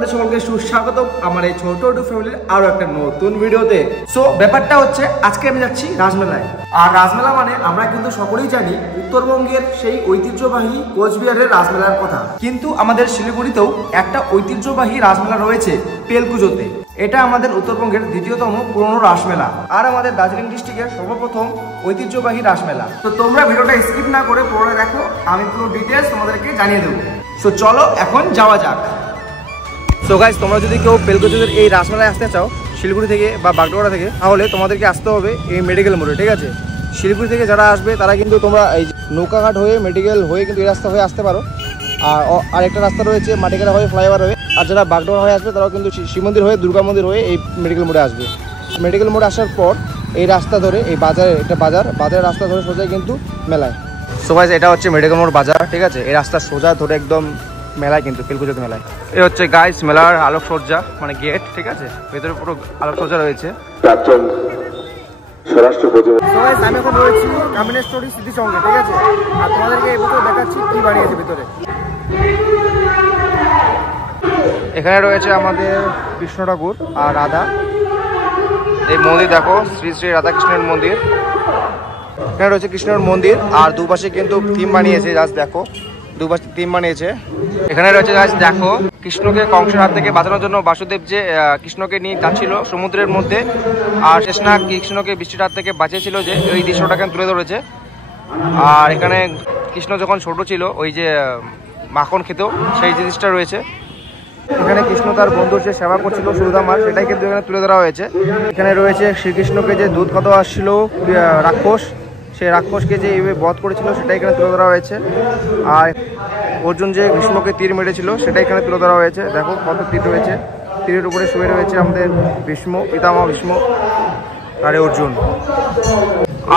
আপনাদের সকলকে সুস্বাগত আমার এই ছোট ফ্যামিলির আরো একটা নতুন ভিডিওতে। সো ব্যাপারটা হচ্ছে আজকে আমি যাচ্ছি রাজমেলায়। আর রাজমেলা মানে আমরা কিন্তু সকলেই জানি উত্তরবঙ্গের সেই ঐতিহ্যবাহী কোচবিহারের রাজমেলার কথা, কিন্তু আমাদের শিলিগুড়িতেও একটা ঐতিহ্যবাহী রাজমেলা রয়েছে পেলকুজোতে। এটা আমাদের উত্তরবঙ্গের দ্বিতীয়তম পুরনো রাসমেলা আর আমাদের দার্জিলিং ডিস্ট্রিক্টের সর্বপ্রথম ঐতিহ্যবাহী রাসমেলা। তো তোমরা ভিডিওটা স্কিপ না করে পুরো দেখো, আমি পুরো ডিটেলস তোমাদেরকে জানিয়ে দেবো। সো চলো এখন যাওয়া যাক। সো গাইস, তোমরা যদি কেউ পেলকুজোদের এই রাসমেলায় আসতে চাও শিলিগুড়ি থেকে বা বাগডোগরা থেকে, তাহলে তোমাদেরকে আসতে হবে এই মেডিকেল মোড়ে, ঠিক আছে? শিলিগুড়ি থেকে যারা আসবে তারা কিন্তু তোমরা এই নৌকাঘাট হয়ে মেডিকেল হয়ে কিন্তু এই রাস্তা হয়ে আসতে পারো। আর একটা রাস্তা রয়েছে মাটিকাটা হয়ে ফ্লাইওভার হয়ে। আর যারা বাগডোগরা হয়ে আসবে তারাও কিন্তু শিব মন্দির হয়ে দুর্গা মন্দির হয়ে এই মেডিকেল মোড়ে আসবে। মেডিকেল মোড়ে আসার পর এই রাস্তা ধরে এই বাজারে, একটা বাজারের রাস্তা ধরে সোজা কিন্তু মেলায়। সো গাইস, এটা হচ্ছে মেডিকেল মোড় বাজার, ঠিক আছে? এই রাস্তা সোজা ধরে একদম মেলায়, কিন্তু পেলকুজোতে মেলায়। এই হচ্ছে গাইস মেলার আলোকসজ্জা, মানে গেট, ঠিক আছে? ভেতরে পুরো আলোকসজ্জা রয়েছে। আমি এখন রয়েছি কামিনেশ্বরী স্মৃতি সঙ্গে, ঠিক আছে? আর তোমাদেরকে এই বছর দেখাচ্ছি কি বানিয়েছে ভিতরে। এখানে রয়েছে আমাদের কৃষ্ণ ঠাকুর আর রাধা। এই মন্দির দেখো, শ্রী শ্রী রাধাকৃষ্ণের মন্দির। এখানে রয়েছে কৃষ্ণের মন্দির আর দুপাশে কিন্তু থিম বানিয়েছে, জাস্ট দেখো দুপাশে থিম বানিয়েছে। এখানে রয়েছে জাস্ট দেখো কৃষ্ণকে কংসের হাত থেকে বাঁচানোর জন্য বাসুদেব যে কৃষ্ণকে নিয়ে যাচ্ছিল সমুদ্রের মধ্যে, আর শেষনাগ কৃষ্ণকে বৃষ্টির হাত থেকে বাঁচিয়েছিল, যে ওই দৃশ্যটা এখানে তুলে ধরেছে। আর এখানে কৃষ্ণ যখন ছোট ছিল ওই যে মাখন খেত, সেই জিনিসটা রয়েছে। এখানে কৃষ্ণ তার বন্ধুর যে সেবা করছিল সুদামার, সেটাই কিন্তু এখানে তুলে ধরা হয়েছে। এখানে রয়েছে শ্রীকৃষ্ণকে যে দুধ খাওয়া আসছিল রাক্ষস, সেই রাক্ষসকে যে এইভাবে বধ করেছিল সেটাই এখানে তুলে ধরা হয়েছে। আর অর্জুন যে কৃষ্ণকে তীর মেরেছিল সেটাই এখানে তুলে ধরা হয়েছে। দেখো কত তীর রয়েছে, তীরের উপরে শুয়ে রয়েছে আমাদের ভীষ্ম, পিতামহ ভীষ্ম আর অর্জুন।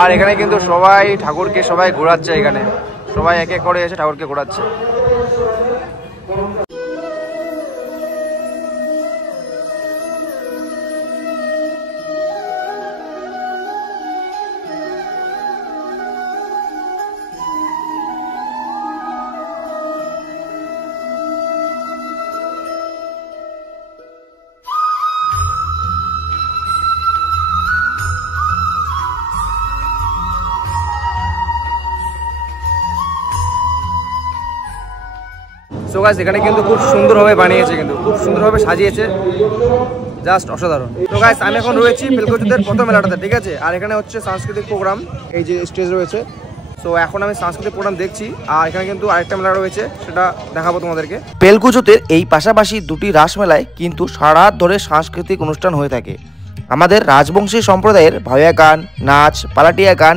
আর এখানে কিন্তু সবাই ঠাকুরকে সবাই ঘোরাচ্ছে, এখানে সবাই এক এক করে এসে ঠাকুরকে ঘোরাচ্ছে। সো গাইস, এখানে কিন্তু খুব সুন্দরভাবে বানিয়েছে, কিন্তু খুব সুন্দরভাবে সাজিয়েছে, জাস্ট অসাধারণ। তো গাইস, আমি এখন রয়েছি পেলকুজোদের প্রথম মেলাটাতে, ঠিক আছে? আর এখানে হচ্ছে সাংস্কৃতিক প্রোগ্রাম, এই যে স্টেজ রয়েছে। তো এখন আমি সাংস্কৃতিক প্রোগ্রাম দেখছি, আর এখানে কিন্তু আরেকটা মেলা রয়েছে, সেটা দেখাবো তোমাদেরকে। পেলকুজোদের এই পাশাপাশি দুটি রাসমেলায় কিন্তু সারা রাত ধরে সাংস্কৃতিক অনুষ্ঠান হয়ে থাকে। আমাদের রাজবংশী সম্প্রদায়ের ভাইয়া গান, নাচ, পালাটিয়া গান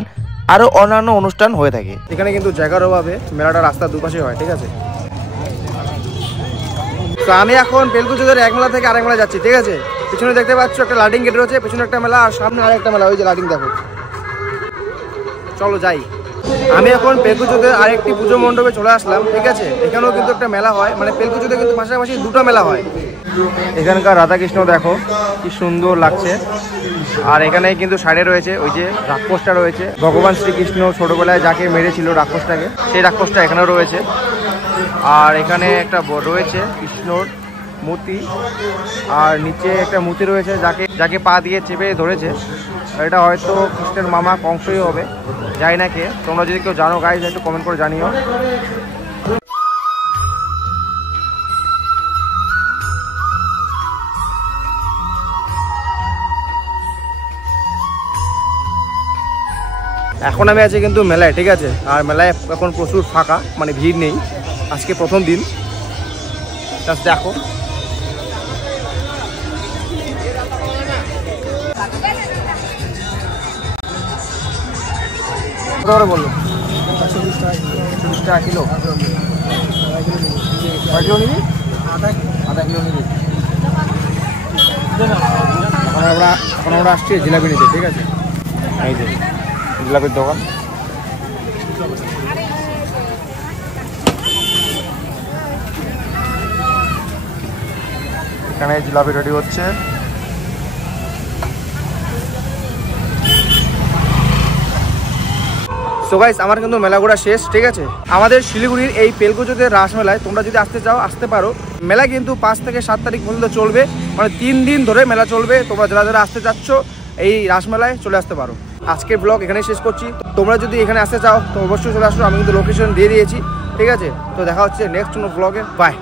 আরও অন্যান্য অনুষ্ঠান হয়ে থাকে। এখানে কিন্তু জায়গার অভাবে মেলাটা রাস্তার দুপাশে হয়, ঠিক আছে? তো আমি এখন পেলকুজোদের এক মেলা থেকে আরেক মেলা যাচ্ছি, ঠিক আছে? পিছনে দেখতে পাচ্ছ একটা লাইটিং গেট রয়েছে, পিছনে একটা মেলা আর সামনে আরেকটা মেলা, ওই যে লাইটিং দেখো। চলো যাই। আমি এখন পেলকুজোদের আরেকটি পুজো মণ্ডপে চলে আসলাম, ঠিক আছে? এখানেও কিন্তু একটা মেলা হয়, মানে পেলকুজোতে কিন্তু পাশাপাশি দুটো মেলা হয়। এখানকার রাধাকৃষ্ণ দেখো কি সুন্দর লাগছে। আর এখানে কিন্তু সাইডে রয়েছে ওই যে রাক্ষসটা রয়েছে, ভগবান শ্রীকৃষ্ণ ছোটবেলায় যাকে মেরেছিল রাক্ষসটাকে, সেই রাক্ষসটা এখানেও রয়েছে। আর এখানে একটা রয়েছে কৃষ্ণর মূর্তি, আর নিচে একটা মূর্তি রয়েছে যাকে পা দিয়ে চেপে ধরেছে। এটা হয়তো কৃষ্ণের মামা কংসই হবে, যাই না কে। তোমরা যদি কেউ জানো গাইজ, একটু কমেন্ট করে জানিও। এখন আমি আছি কিন্তু মেলায়, ঠিক আছে? আর মেলায় এখন প্রচুর ফাঁকা, মানে ভিড় নেই, আজকে প্রথম দিন। জাস্ট দেখো, কত করে বললো? 40 টাকা কিলো। কয় কিলো নিবি? আধা কিলো নিবি। এখন আমরা আসছি জিলাপি নিতে, ঠিক আছে? এই যে জিলাপির দোকান। এখানে জিলাপি রেডি হচ্ছে। সো গাইস, আমার কিন্তু মেলা ঘোরা শেষ, ঠিক আছে? আমাদের শিলিগুড়ির এই পেলকুজোদের রাসমেলায় তোমরা যদি আসতে চাও আসতে পারো। মেলা কিন্তু 5 থেকে 7 তারিখ পর্যন্ত চলবে, মানে 3 দিন ধরে মেলা চলবে। তোমরা যারা যারা আসতে চাচ্ছ এই রাসমেলায় চলে আসতে পারো। আজকের ব্লগ এখানেই শেষ করছি। তোমরা যদি এখানে আসতে চাও তো অবশ্যই চলে আসো, আমি কিন্তু লোকেশন দিয়ে দিয়েছি, ঠিক আছে? তো দেখা হচ্ছে নেক্সট কোনো ব্লগে, বাই।